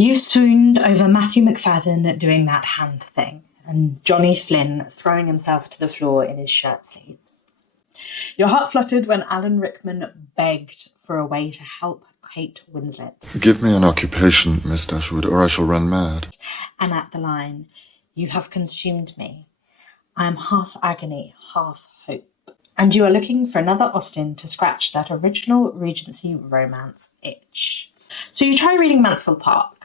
You've swooned over Matthew McFadden doing that hand thing, and Johnny Flynn throwing himself to the floor in his shirt sleeves. Your heart fluttered when Alan Rickman begged for a way to help Kate Winslet. Give me an occupation, Miss Dashwood, or I shall run mad. And at the line, you have consumed me. I am half agony, half hope. And you are looking for another Austen to scratch that original Regency romance itch. So you try reading Mansfield Park,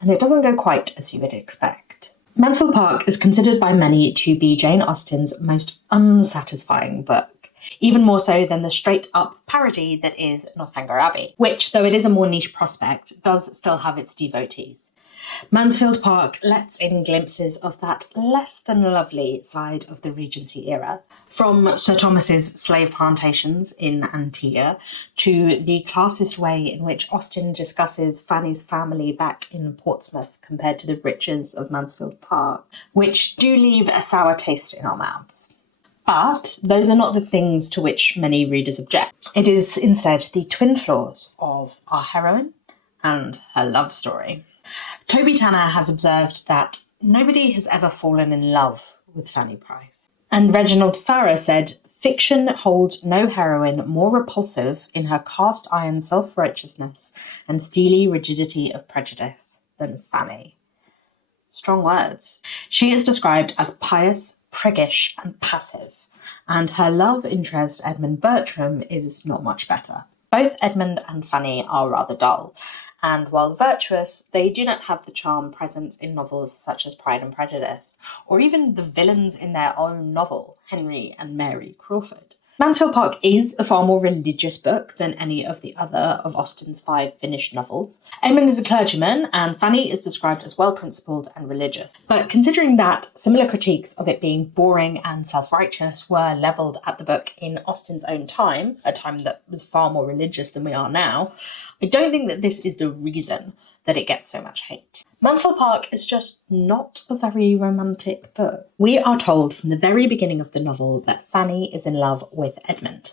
and it doesn't go quite as you would expect. Mansfield Park is considered by many to be Jane Austen's most unsatisfying book, even more so than the straight-up parody that is Northanger Abbey, which, though it is a more niche prospect, does still have its devotees. Mansfield Park lets in glimpses of that less than lovely side of the Regency era, from Sir Thomas's slave plantations in Antigua to the classist way in which Austen discusses Fanny's family back in Portsmouth compared to the riches of Mansfield Park, which do leave a sour taste in our mouths. But those are not the things to which many readers object. It is instead the twin flaws of our heroine and her love story. Toby Tanner has observed that nobody has ever fallen in love with Fanny Price. And Reginald Farrar said, fiction holds no heroine more repulsive in her cast iron self-righteousness and steely rigidity of prejudice than Fanny. Strong words. She is described as pious, priggish, and passive, and her love interest, Edmund Bertram, is not much better. Both Edmund and Fanny are rather dull, and while virtuous, they do not have the charm present in novels such as Pride and Prejudice, or even the villains in their own novel, Henry and Mary Crawford. Mansfield Park is a far more religious book than any of the other of Austen's 5 finished novels. Edmund is a clergyman, and Fanny is described as well-principled and religious. But considering that similar critiques of it being boring and self-righteous were levelled at the book in Austen's own time, a time that was far more religious than we are now, I don't think that this is the reason that it gets so much hate. Mansfield Park is just not a very romantic book. We are told from the very beginning of the novel that Fanny is in love with Edmund,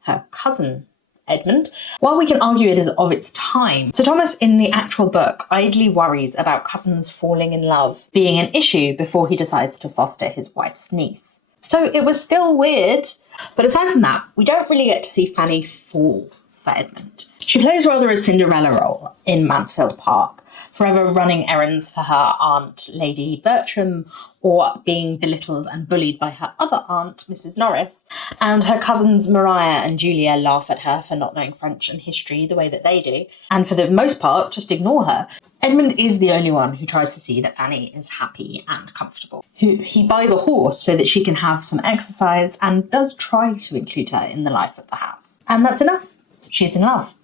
her cousin Edmund. While we can argue it is of its time, Sir Thomas in the actual book idly worries about cousins falling in love being an issue before he decides to foster his wife's niece. So it was still weird, but aside from that, we don't really get to see Fanny fall for Edmund. She plays rather a Cinderella role in Mansfield Park, forever running errands for her aunt, Lady Bertram, or being belittled and bullied by her other aunt, Mrs. Norris, and her cousins Maria and Julia laugh at her for not knowing French and history the way that they do, and for the most part, just ignore her. Edmund is the only one who tries to see that Fanny is happy and comfortable. He buys a horse so that she can have some exercise and does try to include her in the life of the house. And that's enough. She's in love.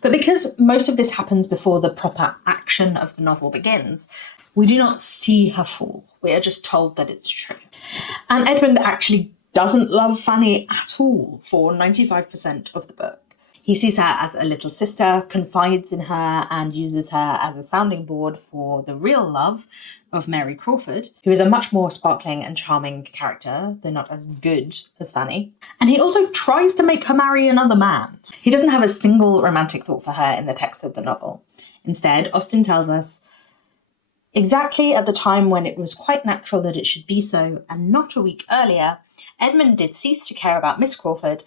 But because most of this happens before the proper action of the novel begins, we do not see her fall. We are just told that it's true. And Edmund actually doesn't love Fanny at all for 95% of the book. He sees her as a little sister, confides in her, and uses her as a sounding board for the real love of Mary Crawford, who is a much more sparkling and charming character, though not as good as Fanny. And he also tries to make her marry another man. He doesn't have a single romantic thought for her in the text of the novel. Instead, Austen tells us, exactly at the time when it was quite natural that it should be so, and not a week earlier, Edmund did cease to care about Miss Crawford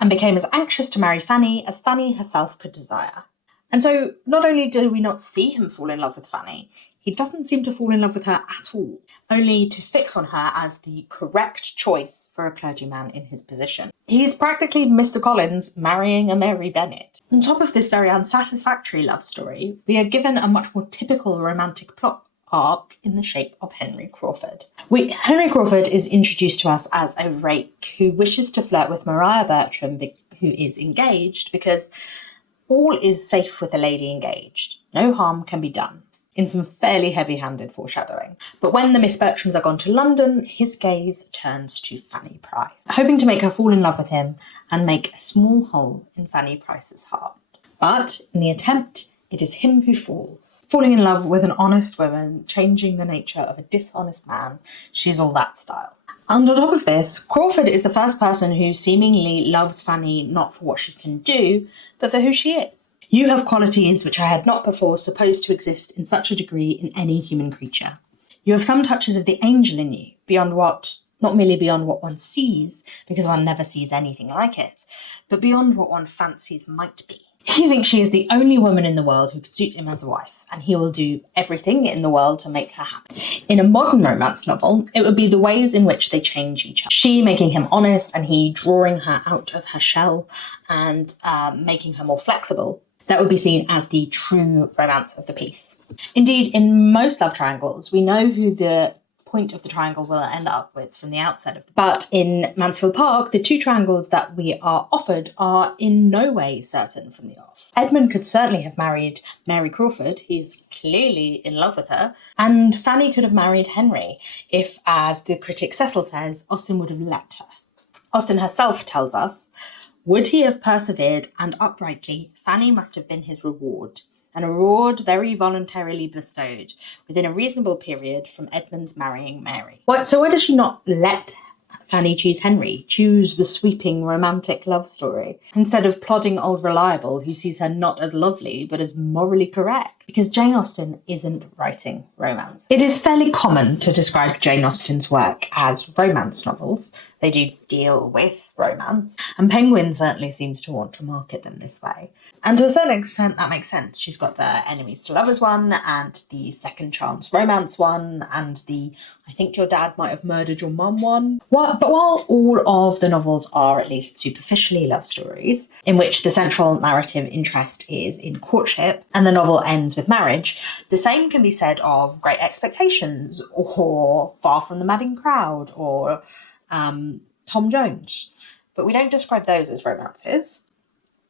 and became as anxious to marry Fanny as Fanny herself could desire. And so not only do we not see him fall in love with Fanny, he doesn't seem to fall in love with her at all, only to fix on her as the correct choice for a clergyman in his position. He's practically Mr. Collins marrying a Mary Bennet. On top of this very unsatisfactory love story, we are given a much more typical romantic plot arc in the shape of Henry Crawford. Henry Crawford is introduced to us as a rake who wishes to flirt with Maria Bertram, who is engaged, because all is safe with a lady engaged. No harm can be done, in some fairly heavy-handed foreshadowing. But when the Miss Bertrams are gone to London, his gaze turns to Fanny Price, hoping to make her fall in love with him and make a small hole in Fanny Price's heart. But in the attempt, it is him who falls. Falling in love with an honest woman, changing the nature of a dishonest man, she's all that style. And on top of this, Crawford is the first person who seemingly loves Fanny not for what she can do, but for who she is. You have qualities which I had not before supposed to exist in such a degree in any human creature. You have some touches of the angel in you, not merely beyond what one sees, because one never sees anything like it, but beyond what one fancies might be. He thinks she is the only woman in the world who could suit him as a wife, and he will do everything in the world to make her happy. In a modern romance novel, it would be the ways in which they change each other. She making him honest, and he drawing her out of her shell and making her more flexible. That would be seen as the true romance of the piece. Indeed, in most love triangles, we know who the point of the triangle will end up with from the outset of but in Mansfield Park, the two triangles that we are offered are in no way certain from the off. Edmund could certainly have married Mary Crawford, he's clearly in love with her, and Fanny could have married Henry if, as the critic Cecil says, Austen would have let her. Austen herself tells us, would he have persevered and uprightly, Fanny must have been his reward, and a reward very voluntarily bestowed, within a reasonable period from Edmund's marrying Mary. So why does she not let Fanny choose Henry, choose the sweeping romantic love story, instead of plodding old reliable who sees her not as lovely but as morally correct? Because Jane Austen isn't writing romance. It is fairly common to describe Jane Austen's work as romance novels. They do deal with romance, and Penguin certainly seems to want to market them this way. And to a certain extent, that makes sense. She's got the enemies to lovers one, and the second chance romance one, and the I think your dad might have murdered your mum one. But while all of the novels are at least superficially love stories, in which the central narrative interest is in courtship, and the novel ends with marriage, the same can be said of Great Expectations, or Far from the Madding Crowd, or Tom Jones. But we don't describe those as romances.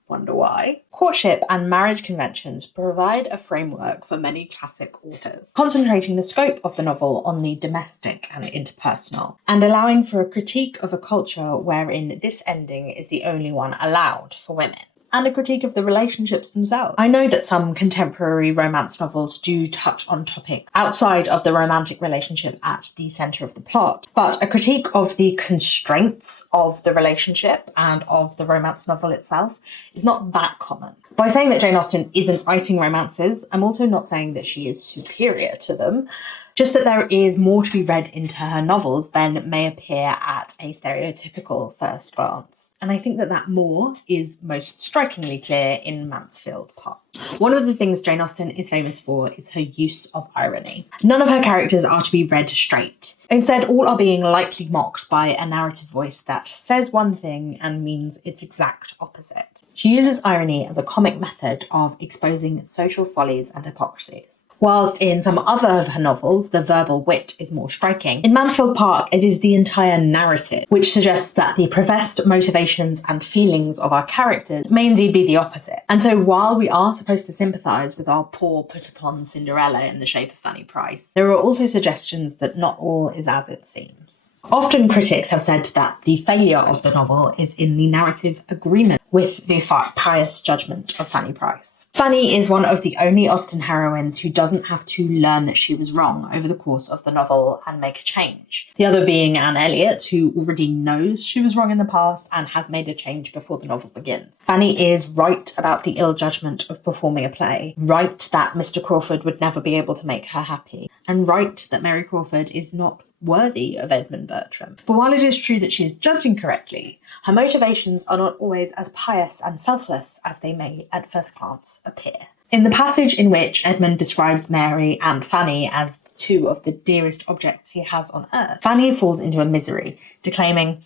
Wonder why? Courtship and marriage conventions provide a framework for many classic authors, concentrating the scope of the novel on the domestic and interpersonal, and allowing for a critique of a culture wherein this ending is the only one allowed for women, and a critique of the relationships themselves. I know that some contemporary romance novels do touch on topics outside of the romantic relationship at the centre of the plot, but a critique of the constraints of the relationship and of the romance novel itself is not that common. By saying that Jane Austen isn't writing romances, I'm also not saying that she is superior to them, just that there is more to be read into her novels than may appear at a stereotypical first glance. And I think that that more is most strikingly clear in Mansfield Park. One of the things Jane Austen is famous for is her use of irony. None of her characters are to be read straight. Instead, all are being lightly mocked by a narrative voice that says one thing and means its exact opposite. She uses irony as a comic method of exposing social follies and hypocrisies. Whilst in some other of her novels, the verbal wit is more striking, in Mansfield Park, it is the entire narrative, which suggests that the professed motivations and feelings of our characters may indeed be the opposite. And so while we are supposed to sympathise with our poor put-upon Cinderella in the shape of Fanny Price, there are also suggestions that not all is as it seems. Often critics have said that the failure of the novel is in the narrative agreement with the pious judgment of Fanny Price. Fanny is one of the only Austen heroines who doesn't have to learn that she was wrong over the course of the novel and make a change. The other being Anne Elliot, who already knows she was wrong in the past and has made a change before the novel begins. Fanny is right about the ill judgment of performing a play, right that Mr. Crawford would never be able to make her happy, and right that Mary Crawford is not worthy of Edmund Bertram. But while it is true that she is judging correctly, her motivations are not always as pious and selfless as they may at first glance appear. In the passage in which Edmund describes Mary and Fanny as two of the dearest objects he has on earth, Fanny falls into a misery, declaiming,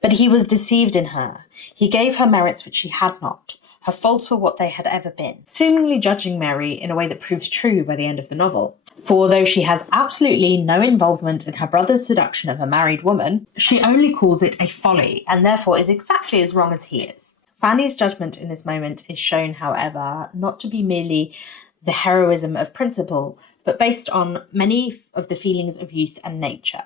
"But he was deceived in her. He gave her merits which she had not. Her faults were what they had ever been," seemingly judging Mary in a way that proves true by the end of the novel. For though she has absolutely no involvement in her brother's seduction of a married woman, she only calls it a folly, and therefore is exactly as wrong as he is. Fanny's judgment in this moment is shown, however, not to be merely the heroism of principle, but based on many of the feelings of youth and nature.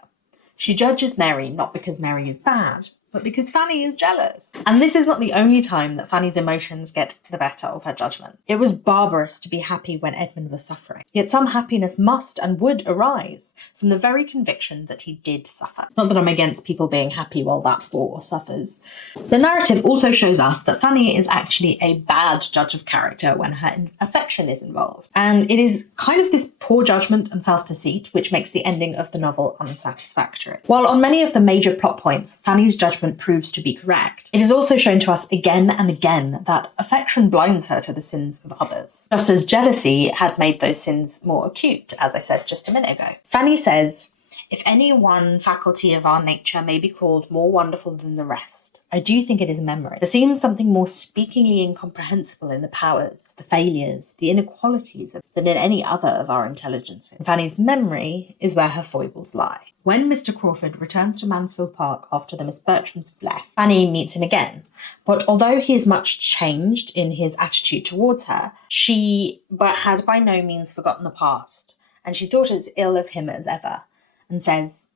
She judges Mary not because Mary is bad, but because Fanny is jealous. And this is not the only time that Fanny's emotions get the better of her judgment. It was barbarous to be happy when Edmund was suffering, yet some happiness must and would arise from the very conviction that he did suffer. Not that I'm against people being happy while that boor suffers. The narrative also shows us that Fanny is actually a bad judge of character when her affection is involved. And it is kind of this poor judgment and self-deceit which makes the ending of the novel unsatisfactory. While on many of the major plot points, Fanny's judgment proves to be correct, it is also shown to us again and again that affection blinds her to the sins of others, just as jealousy had made those sins more acute, as I said just a minute ago. Fanny says, "If any one faculty of our nature may be called more wonderful than the rest, I do think it is memory. There seems something more speakingly incomprehensible in the powers, the failures, the inequalities than in any other of our intelligences. Fanny's memory is where her foibles lie." When Mr. Crawford returns to Mansfield Park after the Miss Bertrams have left, Fanny meets him again. But although he is much changed in his attitude towards her, she had by no means forgotten the past, and she thought as ill of him as ever, and says,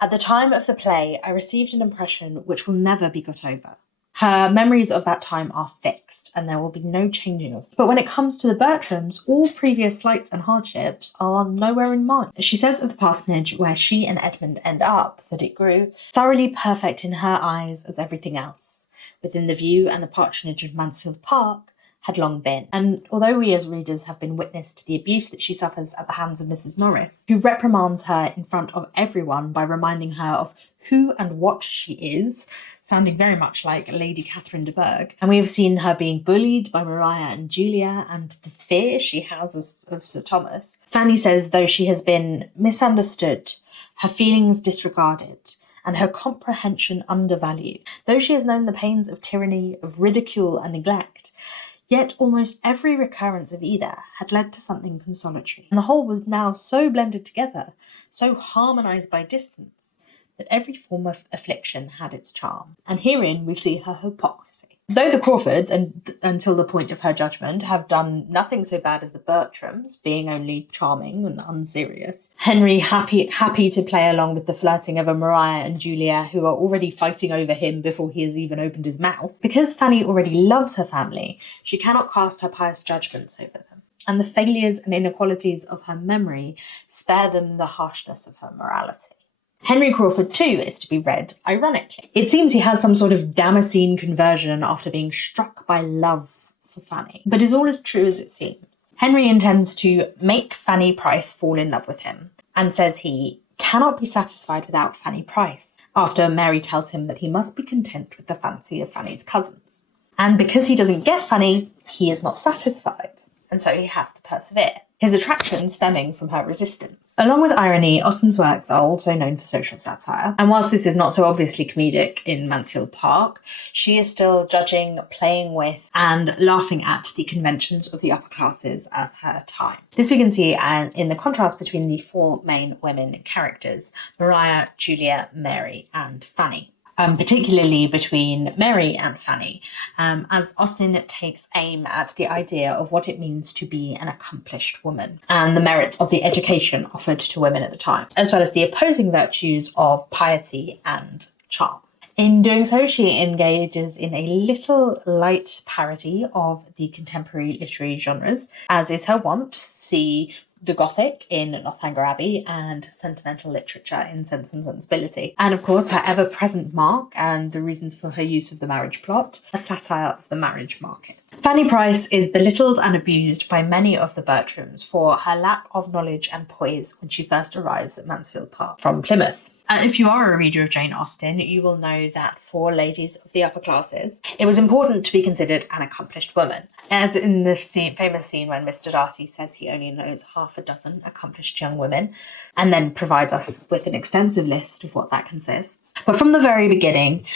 "At the time of the play, I received an impression which will never be got over." Her memories of that time are fixed, and there will be no changing of them. But when it comes to the Bertrams, all previous slights and hardships are nowhere in mind. She says of the parsonage where she and Edmund end up that it grew thoroughly perfect in her eyes as everything else, within the view and the patronage of Mansfield Park, had long been. And although we as readers have been witness to the abuse that she suffers at the hands of Mrs. Norris, who reprimands her in front of everyone by reminding her of who and what she is, sounding very much like Lady Catherine de Bourgh, and we have seen her being bullied by Maria and Julia and the fear she has of Sir Thomas, Fanny says though she has been misunderstood, her feelings disregarded, and her comprehension undervalued, though she has known the pains of tyranny, of ridicule and neglect, yet almost every recurrence of either had led to something consolatory, and the whole was now so blended together, so harmonised by distance, that every form of affliction had its charm. And herein we see her hypocrisy. Though the Crawfords, until the point of her judgment, have done nothing so bad as the Bertrams, being only charming and unserious, Henry happy to play along with the flirting of a Maria and Julia who are already fighting over him before he has even opened his mouth, because Fanny already loves her family, she cannot cast her pious judgments over them, and the failures and inequalities of her memory spare them the harshness of her morality. Henry Crawford, too, is to be read ironically. It seems he has some sort of Damascene conversion after being struck by love for Fanny, but is all as true as it seems. Henry intends to make Fanny Price fall in love with him, and says he cannot be satisfied without Fanny Price, after Mary tells him that he must be content with the fancy of Fanny's cousins. And because he doesn't get Fanny, he is not satisfied, and so he has to persevere, his attraction stemming from her resistance. Along with irony, Austen's works are also known for social satire, and whilst this is not so obviously comedic in Mansfield Park, she is still judging, playing with, and laughing at the conventions of the upper classes of her time. This we can see in the contrast between the four main women characters, Maria, Julia, Mary, and Fanny. Particularly between Mary and Fanny, as Austen takes aim at the idea of what it means to be an accomplished woman and the merits of the education offered to women at the time, as well as the opposing virtues of piety and charm. In doing so, she engages in a little light parody of the contemporary literary genres, as is her wont. See the Gothic in Northanger Abbey and sentimental literature in Sense and Sensibility. And of course, her ever-present mark and the reasons for her use of the marriage plot, a satire of the marriage market. Fanny Price is belittled and abused by many of the Bertrams for her lack of knowledge and poise when she first arrives at Mansfield Park from Plymouth. If you are a reader of Jane Austen, you will know that for ladies of the upper classes, it was important to be considered an accomplished woman. As in the famous scene when Mr. Darcy says he only knows half a dozen accomplished young women, and then provides us with an extensive list of what that consists. But from the very beginning,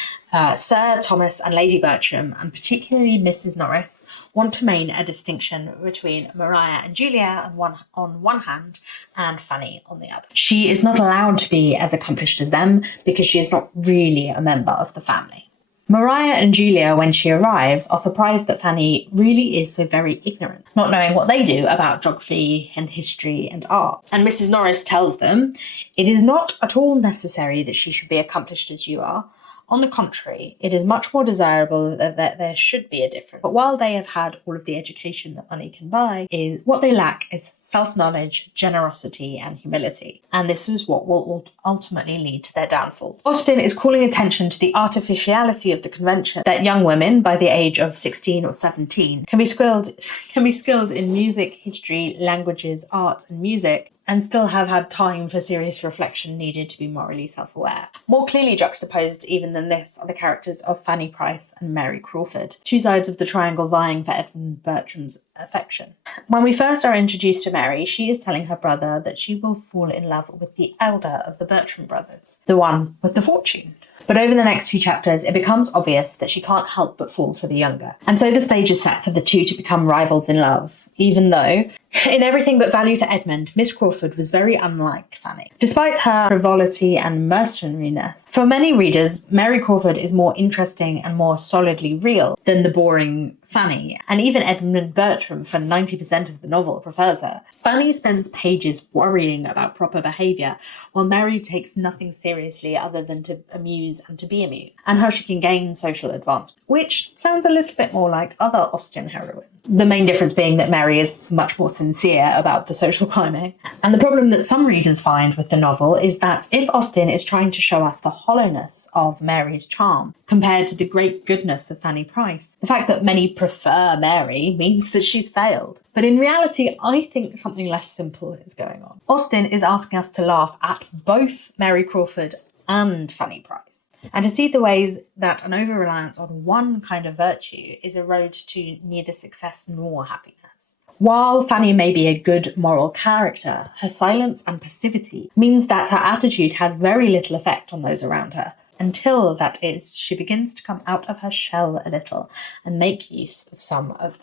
Sir Thomas and Lady Bertram, and particularly Mrs. Norris, want to make a distinction between Maria and Julia on one hand and Fanny on the other. She is not allowed to be as accomplished as them because she is not really a member of the family. Maria and Julia, when she arrives, are surprised that Fanny really is so very ignorant, not knowing what they do about geography and history and art. And Mrs. Norris tells them, "It is not at all necessary that she should be accomplished as you are. On the contrary, it is much more desirable that there should be a difference. But while they have had all of the education that money can buy, what they lack is self-knowledge, generosity, and humility. And this is what will ultimately lead to their downfalls. Austen is calling attention to the artificiality of the convention that young women by the age of 16 or 17 can be skilled in music, history, languages, art, and music, and still have had time for serious reflection needed to be morally self-aware. More clearly juxtaposed even than this are the characters of Fanny Price and Mary Crawford, two sides of the triangle vying for Edmund Bertram's affection. When we first are introduced to Mary, she is telling her brother that she will fall in love with the elder of the Bertram brothers, the one with the fortune. But over the next few chapters, it becomes obvious that she can't help but fall for the younger. And so the stage is set for the two to become rivals in love, even though, in everything but value for Edmund, Miss Crawford was very unlike Fanny. Despite her frivolity and mercenariness, for many readers, Mary Crawford is more interesting and more solidly real than the boring Fanny, and even Edmund Bertram, for 90% of the novel, prefers her. Fanny spends pages worrying about proper behaviour, while Mary takes nothing seriously other than to amuse and to be amused, and how she can gain social advancement, which sounds a little bit more like other Austen heroines. The main difference being that Mary is much more sincere about the social climbing. And the problem that some readers find with the novel is that if Austen is trying to show us the hollowness of Mary's charm compared to the great goodness of Fanny Price, the fact that many prefer Mary means that she's failed. But in reality, I think something less simple is going on. Austen is asking us to laugh at both Mary Crawford and Fanny Price, and to see the ways that an over-reliance on one kind of virtue is a road to neither success nor happiness. While Fanny may be a good moral character, her silence and passivity means that her attitude has very little effect on those around her, until, that is, she begins to come out of her shell a little and make use of some of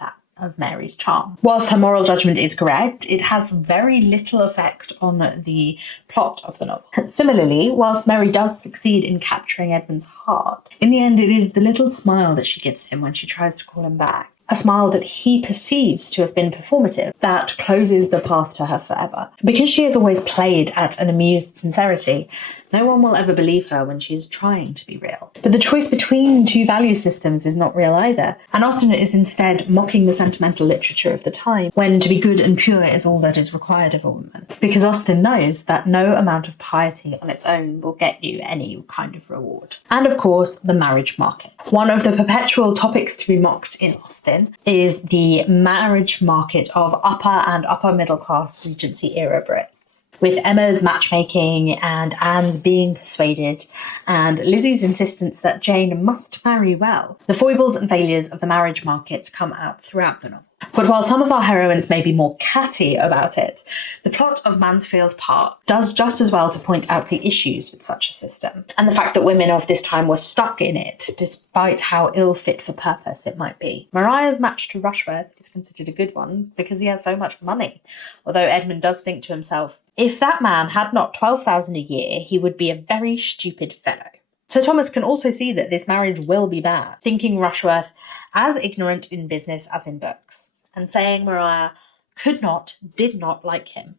Mary's charm. Whilst her moral judgment is correct, it has very little effect on the plot of the novel. Similarly, whilst Mary does succeed in capturing Edmund's heart, in the end it is the little smile that she gives him when she tries to call him back, a smile that he perceives to have been performative, that closes the path to her forever. Because she has always played at an amused sincerity, no one will ever believe her when she is trying to be real. But the choice between two value systems is not real either, and Austen is instead mocking the sentimental literature of the time, when to be good and pure is all that is required of a woman. Because Austen knows that no amount of piety on its own will get you any kind of reward. And of course, the marriage market. One of the perpetual topics to be mocked in Austen is the marriage market of upper and upper middle class Regency era Brits, with Emma's matchmaking and Anne's being persuaded, and Lizzie's insistence that Jane must marry well. The foibles and failures of the marriage market come out throughout the novel. But while some of our heroines may be more catty about it, the plot of Mansfield Park does just as well to point out the issues with such a system, and the fact that women of this time were stuck in it, despite how ill fit for purpose it might be. Maria's match to Rushworth is considered a good one because he has so much money, although Edmund does think to himself, if that man had not 12,000 a year, he would be a very stupid fellow. Sir Thomas can also see that this marriage will be bad, thinking Rushworth as ignorant in business as in books, and saying Maria did not like him.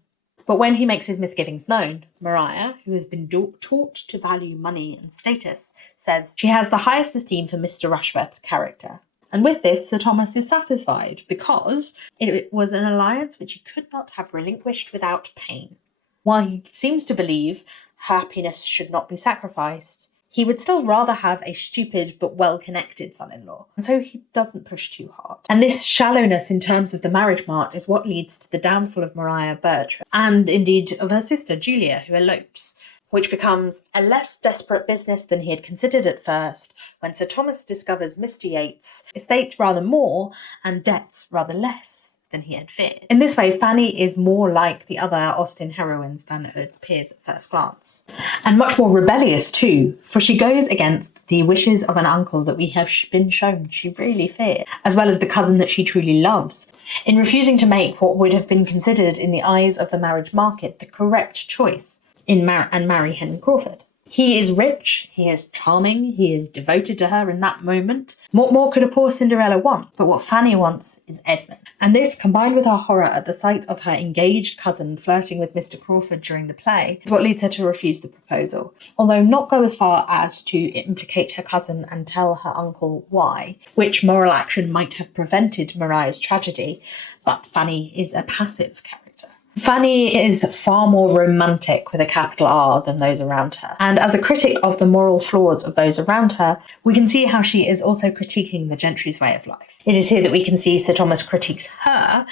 But when he makes his misgivings known, Maria, who has been taught to value money and status, says she has the highest esteem for Mr. Rushworth's character. And with this, Sir Thomas is satisfied, because it was an alliance which he could not have relinquished without pain. While he seems to believe happiness should not be sacrificed, he would still rather have a stupid but well-connected son-in-law, and so he doesn't push too hard. And this shallowness in terms of the marriage mart is what leads to the downfall of Maria Bertram, and indeed of her sister Julia, who elopes, which becomes a less desperate business than he had considered at first when Sir Thomas discovers Mr. Yates' estate rather more and debts rather less than he had feared. In this way, Fanny is more like the other Austen heroines than it appears at first glance. And much more rebellious too, for she goes against the wishes of an uncle that we have been shown she really feared, as well as the cousin that she truly loves, in refusing to make what would have been considered in the eyes of the marriage market the correct choice and marry Henry Crawford. He is rich, he is charming, he is devoted to her in that moment. What more could a poor Cinderella want? But what Fanny wants is Edmund. And this, combined with her horror at the sight of her engaged cousin flirting with Mr. Crawford during the play, is what leads her to refuse the proposal. Although not go as far as to implicate her cousin and tell her uncle why, which moral action might have prevented Maria's tragedy, but Fanny is a passive character. Fanny is far more romantic with a capital R than those around her. And as a critic of the moral flaws of those around her, we can see how she is also critiquing the gentry's way of life. It is here that we can see Sir Thomas critiques her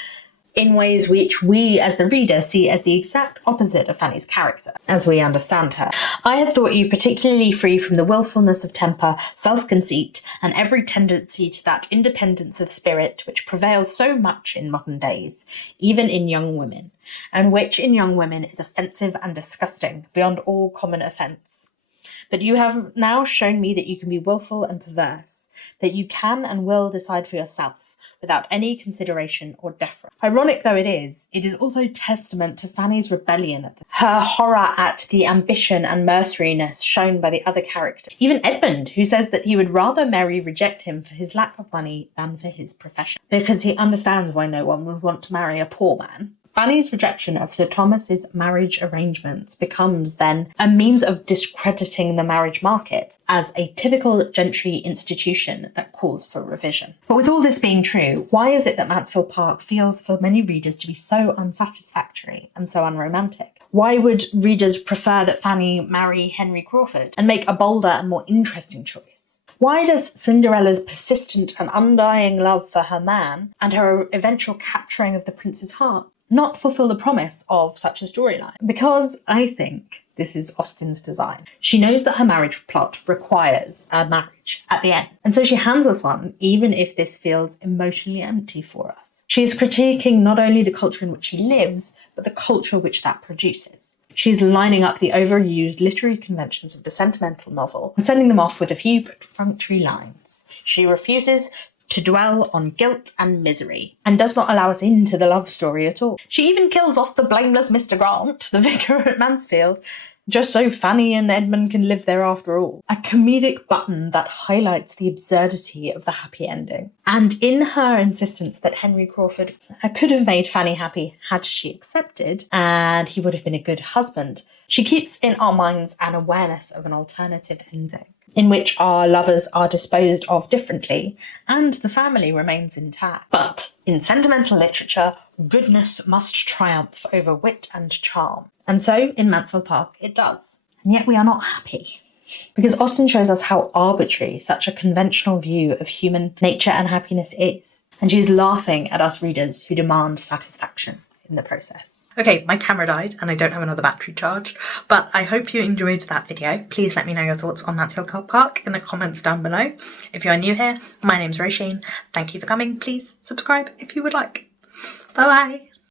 in ways which we as the reader see as the exact opposite of Fanny's character, as we understand her. I had thought you particularly free from the willfulness of temper, self-conceit, and every tendency to that independence of spirit which prevails so much in modern days, even in young women, and which in young women is offensive and disgusting beyond all common offence. But you have now shown me that you can be willful and perverse, that you can and will decide for yourself, without any consideration or deference. Ironic though it is also testament to Fanny's rebellion, her horror at the ambition and mercenariness shown by the other characters. Even Edmund, who says that he would rather Mary reject him for his lack of money than for his profession, because he understands why no one would want to marry a poor man. Fanny's rejection of Sir Thomas's marriage arrangements becomes then a means of discrediting the marriage market as a typical gentry institution that calls for revision. But with all this being true, why is it that Mansfield Park feels for many readers to be so unsatisfactory and so unromantic? Why would readers prefer that Fanny marry Henry Crawford and make a bolder and more interesting choice? Why does Cinderella's persistent and undying love for her man and her eventual capturing of the prince's heart not fulfill the promise of such a storyline? Because I think this is Austen's design. She knows that her marriage plot requires a marriage at the end, and so she hands us one, even if this feels emotionally empty for us. She is critiquing not only the culture in which she lives, but the culture which that produces. She's lining up the overused literary conventions of the sentimental novel and sending them off with a few perfunctory lines. She refuses to dwell on guilt and misery, and does not allow us into the love story at all. She even kills off the blameless Mr. Grant, the vicar at Mansfield, just so Fanny and Edmund can live there after all. A comedic button that highlights the absurdity of the happy ending. And in her insistence that Henry Crawford could have made Fanny happy had she accepted, and he would have been a good husband, she keeps in our minds an awareness of an alternative ending, in which our lovers are disposed of differently, and the family remains intact. But in sentimental literature, goodness must triumph over wit and charm. And so, in Mansfield Park, it does. And yet we are not happy. Because Austen shows us how arbitrary such a conventional view of human nature and happiness is. And she's laughing at us readers who demand satisfaction in the process. Okay, my camera died and I don't have another battery charged, but I hope you enjoyed that video. Please let me know your thoughts on Mansfield Park in the comments down below. If you are new here, my name's Roisin. Thank you for coming. Please subscribe if you would like. Bye bye.